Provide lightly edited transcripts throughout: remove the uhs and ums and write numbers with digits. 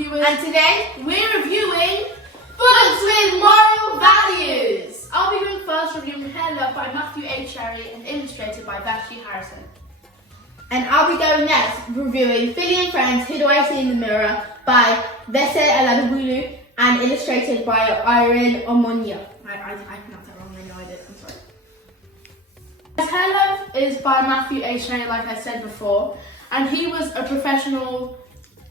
viewers. And today, we're reviewing books with moral values. I'll be going first, reviewing Hair Love by Matthew H. Sherry and illustrated by Vashti Harrison. And I'll be going next, reviewing Philly and Friends, Who Do I See in the Mirror by Vese Eladabulu and illustrated by Irene Omonia. I pronounced that wrong, I know I did, I'm sorry. Hair Love is by Matthew H. Sherry, like I said before, and he was a professional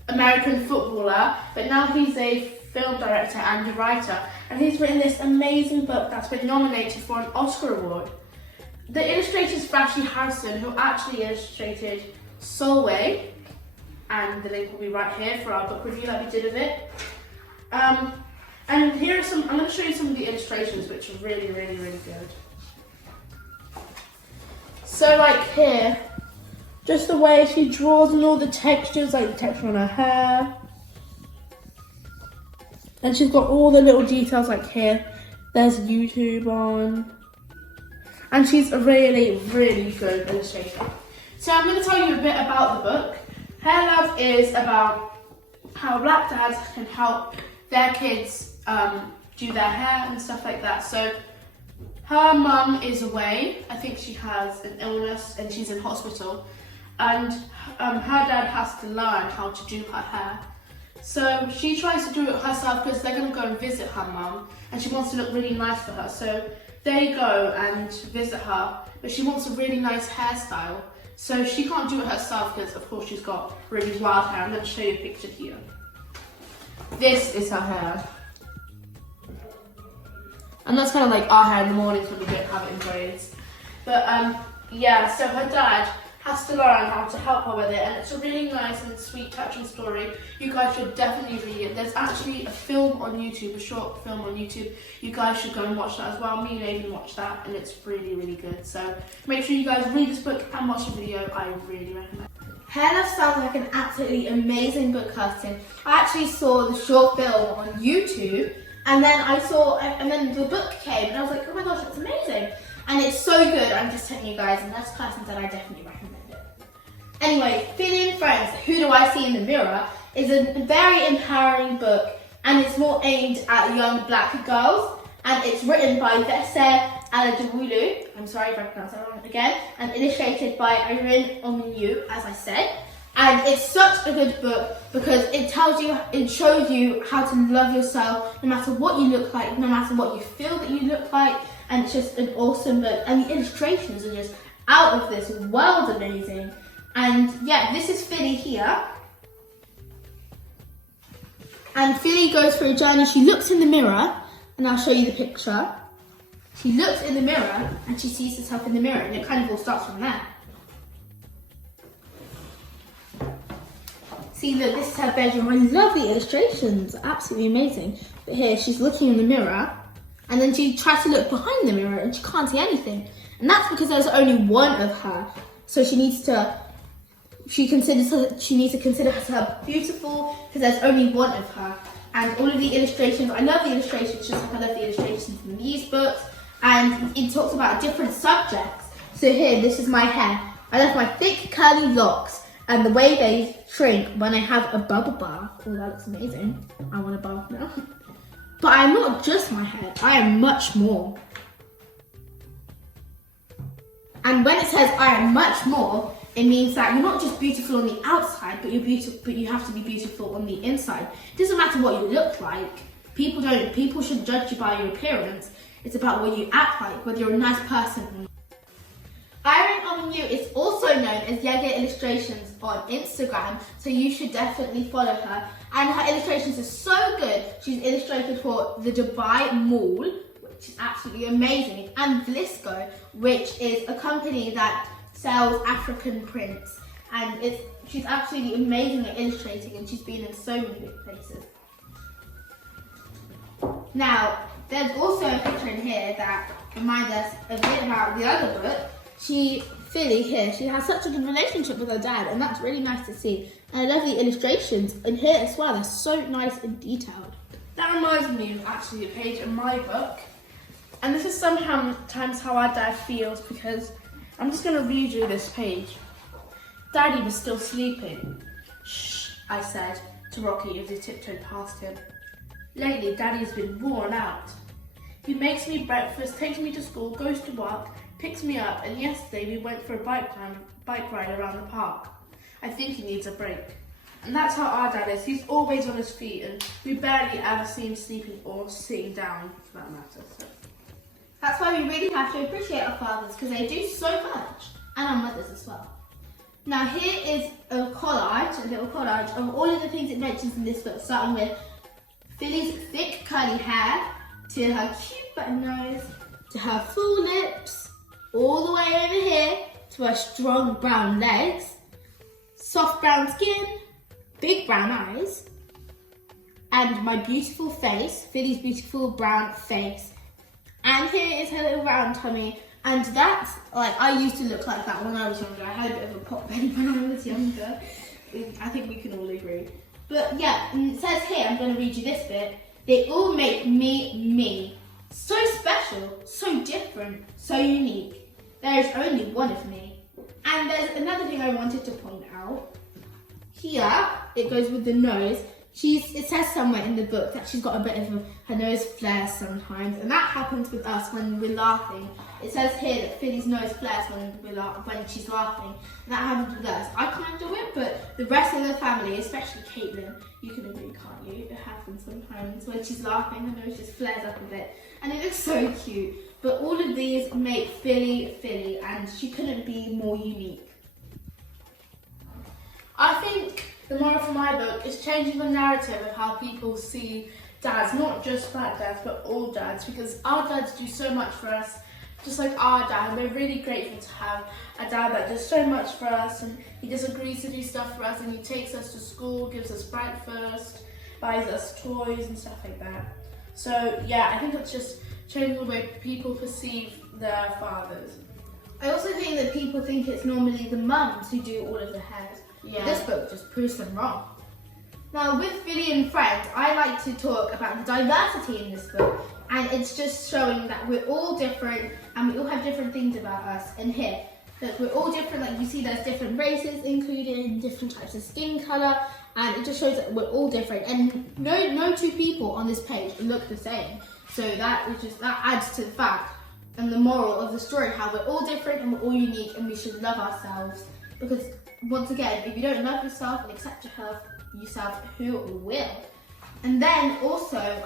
American footballer, but now he's a film director and a writer, and he's written this amazing book that's been nominated for an Oscar award. The illustrator is Vashti Harrison, who actually illustrated Solway, and the link will be right here for our book review that we did of it. And here are some, I'm going to show you some of the illustrations, which are really, really, really good. So like here, just the way she draws and all the textures, like the texture on her hair. And she's got all the little details like here. There's YouTube on. And she's a really, really good illustrator. So I'm going to tell you a bit about the book. Hair Love is about how black dads can help their kids do their hair and stuff like that. So her mum is away. I think she has an illness and she's in hospital. And her dad has to learn how to do her hair. So she tries to do it herself because they're going to go and visit her mum and she wants to look really nice for her. So they go and visit her, but she wants a really nice hairstyle. So she can't do it herself because of course she's got really wild hair. I'm going to show you a picture here. This is her hair. And that's kind of like our hair in the mornings when we don't have it in braids. But yeah, so her dad has to learn how to help her with it, and it's a really nice and sweet, touching story. You guys should definitely read it. There's actually a film on YouTube, a short film on YouTube. You guys should go and watch that as well. Me and Aiden watched that, and it's really, really good. So make sure you guys read this book and watch the video. I really recommend it. Hair Love sounds like an absolutely amazing book, Kirsten. I actually saw the short film on YouTube, and then the book came, and I was like, oh my gosh, it's amazing. And it's so good, I'm just telling you guys, and that's Kirsten said I definitely recommend it. Anyway, Philly and Friends, Who Do I See in the Mirror is a very empowering book, and it's more aimed at young black girls, and it's written by Vese Aladawulu, I'm sorry if I pronounced that wrong again, and illustrated by Irene Omiyu, as I said. And it's such a good book because it shows you how to love yourself no matter what you look like, no matter what you feel that you look like, and it's just an awesome book. And the illustrations are just out of this world amazing. And yeah, this is Philly here. And Philly goes for a journey. She looks in the mirror, and I'll show you the picture. She looks in the mirror and she sees herself in the mirror, and it kind of all starts from there. See, look, this is her bedroom. I love the illustrations, absolutely amazing. But here, she's looking in the mirror, and then she tries to look behind the mirror and she can't see anything. And that's because there's only one of her. So she needs to consider herself beautiful because there's only one of her. And all of the illustrations, I love the illustrations, just like I love the illustrations in these books. And it talks about different subjects. So here, this is my hair. I love my thick curly locks and the way they shrink when I have a bubble bath. Oh, that looks amazing. I want a bath now. But I'm not just my hair, I am much more. And when it says I am much more, it means that you're not just beautiful on the outside, but you have to be beautiful on the inside. It doesn't matter what you look like. People shouldn't judge you by your appearance. It's about what you act like, whether you're a nice person or not. Irene Omiyu is also known as Yege Illustrations on Instagram, so you should definitely follow her. And her illustrations are so good. She's illustrated for the Dubai Mall, which is absolutely amazing, and Blisco, which is a company that sells African prints. And she's absolutely amazing at illustrating, and she's been in so many big places. Now, there's also a picture in here that reminds us a bit about the other book. Philly here, she has such a good relationship with her dad, and that's really nice to see. And I love the illustrations in here as well, they're so nice and detailed. That reminds me of actually a page in my book. And this is sometimes how our dad feels, because I'm just going to read you this page. Daddy was still sleeping. Shh, I said. to Rocky as he tiptoed past him. Lately, Daddy's been worn out. He makes me breakfast, takes me to school, goes to work, picks me up, and yesterday we went for a bike ride around the park. I think he needs a break. And that's how our dad is. He's always on his feet, and we barely ever see him sleeping or sitting down, for that matter. So. That's why we really have to appreciate our fathers, because they do so much, and our mothers as well. Now here is a little collage of all of the things it mentions in this book, starting with Philly's thick curly hair, to her cute button nose, to her full lips, all the way over here to her strong brown legs, soft brown skin, big brown eyes, and my beautiful face, Philly's beautiful brown face. And here is her little round tummy, and that's, like, I used to look like that when I was younger. I had a bit of a pot belly when I was younger. I think we can all agree. But yeah, and it says here, I'm going to read you this bit, they all make me, me. So special, so different, so unique. There is only one of me. And there's another thing I wanted to point out. Here, it goes with the nose. It says somewhere in the book that she's got a bit of her nose flares sometimes, and that happens with us when we're laughing. It says here that Philly's nose flares when she's laughing, and that happens with us. I can't do it, but the rest of the family, especially Caitlin, you can agree, can't you? It happens sometimes when she's laughing, her nose just flares up a bit, and it looks so cute. But all of these make Philly Philly, and she couldn't be more unique. I think the moral for my book is changing the narrative of how people see dads, not just black dads, but all dads, because our dads do so much for us, just like our dad. We're really grateful to have a dad that does so much for us, and he just agrees to do stuff for us, and he takes us to school, gives us breakfast, buys us toys and stuff like that. So yeah, I think it's just changing the way people perceive their fathers. I also think that people think it's normally the mums who do all of the hairs. Yeah. This book just proves them wrong. Now with Philly and Friends, I like to talk about the diversity in this book, and it's just showing that we're all different and we all have different things about us. And here, that we're all different, like you see there's different races included, different types of skin colour, and it just shows that we're all different, and no two people on this page look the same. So that adds to the fact and the moral of the story, how we're all different and we're all unique, and we should love ourselves, because once again, if you don't love yourself and accept yourself, who will? And then also,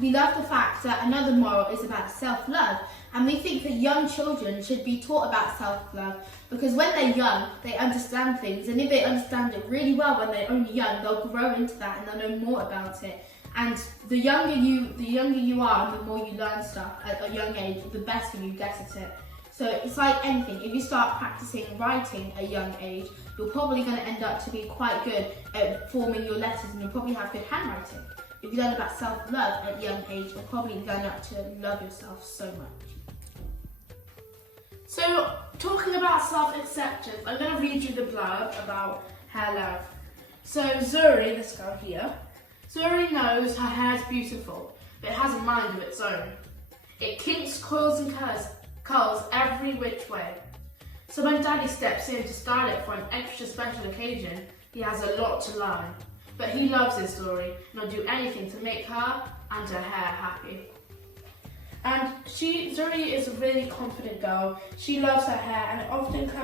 we love the fact that another moral is about self-love, and we think that young children should be taught about self-love, because when they're young, they understand things, and if they understand it really well when they're only young, they'll grow into that and they'll know more about it. And the younger you are, and the more you learn stuff at a young age, the better you get at it. So it's like anything, if you start practicing writing at a young age, you're probably going to end up to be quite good at forming your letters, and you'll probably have good handwriting. If you learn about self-love at a young age, you'll probably learn to love yourself so much. So, talking about self-acceptance, I'm going to read you the blurb about hair love. So Zuri, this girl here, Zuri knows her hair's beautiful, but it has a mind of its own. It kinks, coils and curls every which way. So when Daddy steps in to style it for an extra special occasion, he has a lot to learn. But he loves his Zuri and will do anything to make her and her hair happy. And Zuri is a really confident girl. She loves her hair, and her confidence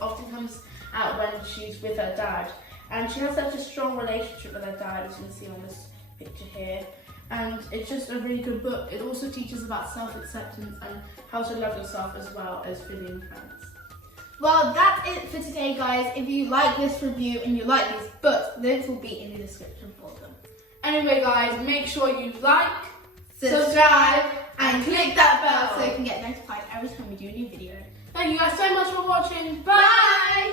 often comes out when she's with her dad. And she has such a strong relationship with her dad, as you can see on this picture here. And it's just a really good book. It also teaches about self-acceptance and how to love yourself, as well as Philly and Friends. Well, that's it for today, guys. If you like this review and you like these books, links will be in the description for them. Anyway, guys, make sure you like, subscribe, and click that bell so you can get notified every time we do a new video. Thank you guys so much for watching. Bye!